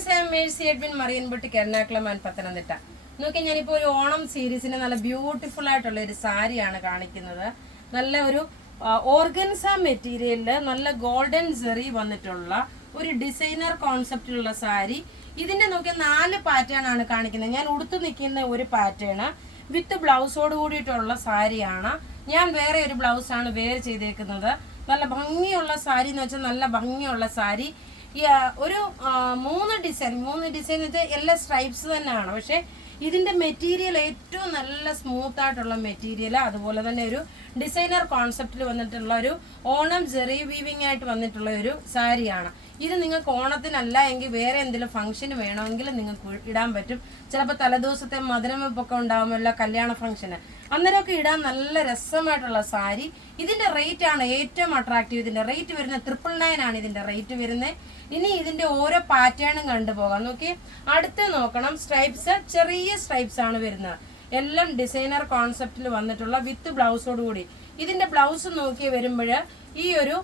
Greetings, I am Mercy Edwin, Mariyanpotti, Ernakulam and Pathanamthitta. നോക്കി, ഞാനിപ്പോൾ ഒരു ഓണം സീരീസിന്റെ നല്ല ബ്യൂട്ടിഫുൾ ആയിട്ടുള്ള ഒരു സാരിയാണ് കാണിക്കുന്നത്. നല്ല ഒരു ഓർഗൻസ മെറ്റീരിയലില് നല്ല ഗോൾഡൻ സെറി വന്നിട്ടുള്ള ഒരു ഡിസൈനർ കോൺസെപ്റ്റിലുള്ള സാരി. ഇതിന്റെ നോക്കി 4 പാറ്റേൺ ആണ് കാണിക്കുന്നത്. ഞാൻ ഉടുത്തു നിൽക്കുന്ന ഒരു പാറ്റേൺ വിത്ത് ബ്ലൗസോട് കൂടിയിട്ടുള്ള സാരിയാണ്. ഞാൻ വേറെ ഒരു ബ്ലൗസാണ് വെയർ ചെയ്തേക്കുന്നത്. നല്ല ഭംഗിയുള്ള സാരി എന്ന് വെച്ചാൽ നല്ല ഭംഗിയുള്ള സാരി. ഒരു 3 ഡിസൈൻ എന്ന് വെച്ചാൽ എല്ലാ സ്ട്രൈപ്സ് തന്നെയാണ്. പക്ഷെ ഇതിന്റെ മെറ്റീരിയൽ ഏറ്റവും നല്ല സ്മൂത്ത് ആയിട്ടുള്ള മെറ്റീരിയൽ, അതുപോലെ തന്നെ ഒരു ഡിസൈനർ കോൺസെപ്റ്റിൽ വന്നിട്ടുള്ള ഒരു ഓണം ജെറി വീവിംഗ് ആയിട്ട് വന്നിട്ടുള്ള ഒരു സാരിയാണ്. ഇത് നിങ്ങൾക്ക് ഓണത്തിനല്ല എങ്കിൽ വേറെ എന്തെങ്കിലും ഫംഗ്ഷന് വേണമെങ്കിൽ നിങ്ങൾക്ക് ഇടാൻ പറ്റും. ചിലപ്പോൾ തലേദിവസത്തെ മധുരം വെപ്പൊക്കെ ഉണ്ടാകുമല്ലോ, കല്യാണ ഫംഗ്ഷന്, അന്നേരമൊക്കെ ഇടാൻ നല്ല രസമായിട്ടുള്ള സാരി. ഇതിന്റെ റേറ്റ് ആണ് ഏറ്റവും അട്രാക്റ്റീവ്. ഇതിന്റെ റേറ്റ് വരുന്നത് 999 ആണ് ഇതിന്റെ റേറ്റ് വരുന്നത്. ഇനി ഇതിന്റെ ഓരോ പാറ്റേണും കണ്ടുപോകാം. നോക്കി, അടുത്ത് നോക്കണം. സ്ട്രൈപ്സ് ചെറിയ സ്ട്രൈപ്സ് ആണ് വരുന്നത്. എല്ലാം ഡിസൈനർ കോൺസെപ്റ്റിൽ വന്നിട്ടുള്ള വിത്ത് ബ്ലൗസോട് കൂടി. ഇതിന്റെ ബ്ലൗസ് നോക്കി വരുമ്പോൾ ഈ ഒരു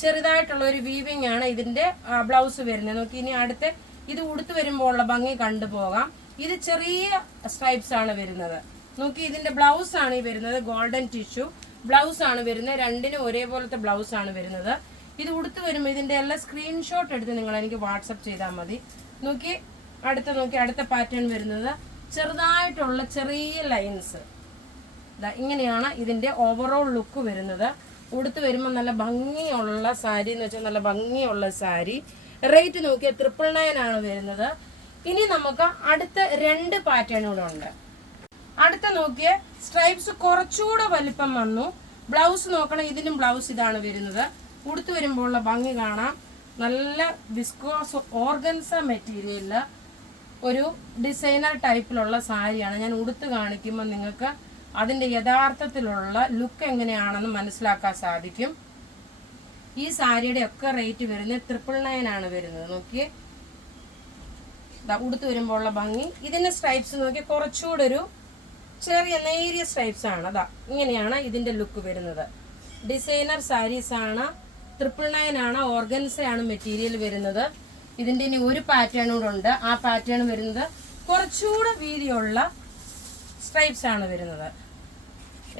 ചെറുതായിട്ടുള്ള ഒരു വീവിംഗ് ആണ് ഇതിന്റെ ബ്ലൗസ് വരുന്നത്. നോക്കി, ഇനി അടുത്ത് ഇത് ഉടുത്ത് വരുമ്പോൾ ഉള്ള ഭംഗി കണ്ടുപോകാം. ഇത് ചെറിയ സ്ട്രൈപ്സ് ആണ് വരുന്നത്. നോക്കി, ഇതിന്റെ ബ്ലൗസ് ആണ് ഈ വരുന്നത്. ഗോൾഡൻ ടിഷ്യൂ ബ്ലൗസ് ആണ് വരുന്നത്. രണ്ടിനും ഒരേപോലത്തെ ബ്ലൗസ് ആണ് വരുന്നത്. ഇത് ഉടുത്ത് വരുമ്പോൾ ഇതിന്റെ എല്ലാം സ്ക്രീൻഷോട്ട് എടുത്ത് നിങ്ങൾ എനിക്ക് വാട്സപ്പ് ചെയ്താൽ മതി. നോക്കി, അടുത്ത പാറ്റേൺ വരുന്നത് ചെറുതായിട്ടുള്ള ചെറിയ ലൈൻസ്. ഇങ്ങനെയാണ് ഇതിന്റെ ഓവറോൾ ലുക്ക് വരുന്നത്. ഉടുത്ത് വരുമ്പോൾ നല്ല ഭംഗിയുള്ള സാരി എന്ന് വെച്ചാൽ നല്ല ഭംഗിയുള്ള സാരി. റേറ്റ് നോക്കിയാൽ 999 ആണ് വരുന്നത്. ഇനി നമുക്ക് അടുത്ത 2 പാറ്റേണുകളുണ്ട്. അടുത്ത നോക്കിയ സ്ട്രൈപ്സ് കുറച്ചുകൂടെ വലിപ്പം വന്നു. ബ്ലൗസ് നോക്കണം. ഇതിനും ബ്ലൗസ് ഇതാണ് വരുന്നത്. ഉടുത്ത് വരുമ്പോൾ ഉള്ള ഭംഗി കാണാം. നല്ല വിസ്കോസ് ഓർഗൻസ മെറ്റീരിയലില് ഒരു ഡിസൈനർ ടൈപ്പിലുള്ള സാരിയാണ്. ഞാൻ ഉടുത്ത് കാണിക്കുമ്പോൾ നിങ്ങൾക്ക് അതിന്റെ യഥാർത്ഥത്തിലുള്ള ലുക്ക് എങ്ങനെയാണെന്ന് മനസ്സിലാക്കാൻ സാധിക്കും. ഈ സാരിയുടെ ഒക്കെ റേറ്റ് വരുന്നത് 999 ആണ് വരുന്നത്. നോക്കിയേ, ഉടുത്ത് വരുമ്പോൾ ഉള്ള ഭംഗി. ഇതിന്റെ സ്ട്രൈപ്സ് നോക്കി കുറച്ചുകൂടെ ഒരു ചെറിയ നേരിയ സ്ട്രൈപ്സ് ആണ്. ഇങ്ങനെയാണ് ഇതിന്റെ ലുക്ക് വരുന്നത്. ഡിസൈനർ സാരീസ് ആണ്. 999 ആണ്. ഓർഗൻസയാണ് മെറ്റീരിയൽ വരുന്നത്. ഇതിന്റെ ഇനി ഒരു പാറ്റേൺ കൂടെ ഉണ്ട്. ആ പാറ്റേൺ വരുന്നത് കുറച്ചുകൂടെ വീതിയുള്ള സ്ട്രൈപ്സ് ആണ് വരുന്നത്.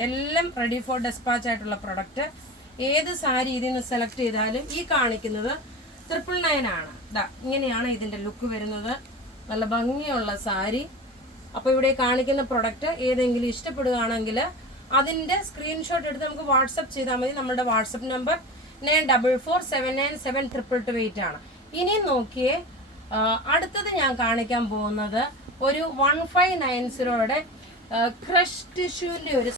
എല്ലാം റെഡി ഫോർ ഡെസ്പാച്ച് ആയിട്ടുള്ള പ്രൊഡക്റ്റ്. ഏത് സാരി ഇതിൽ നിന്ന് സെലക്ട് ചെയ്താലും ഈ കാണിക്കുന്നത് 999 ആണ്. ഇങ്ങനെയാണ് ഇതിന്റെ ലുക്ക് വരുന്നത്. നല്ല ഭംഗിയുള്ള സാരി. അപ്പോൾ ഇവിടെ കാണിക്കുന്ന പ്രൊഡക്റ്റ് ഏതെങ്കിലും ഇഷ്ടപ്പെടുകയാണെങ്കിൽ അതിന്റെ സ്ക്രീൻഷോട്ട് എടുത്ത് നമുക്ക് വാട്സപ്പ് ചെയ്താൽ മതി. നമ്മുടെ വാട്സപ്പ് നമ്പർ 9447972228 ആണ്. ഇനി നോക്കിയേ, അടുത്തത് ഞാൻ കാണിക്കാൻ പോകുന്നത് ഒരു 1590യുടെ ക്രഷ് ടിഷ്യൂവിന്റെ ഒരു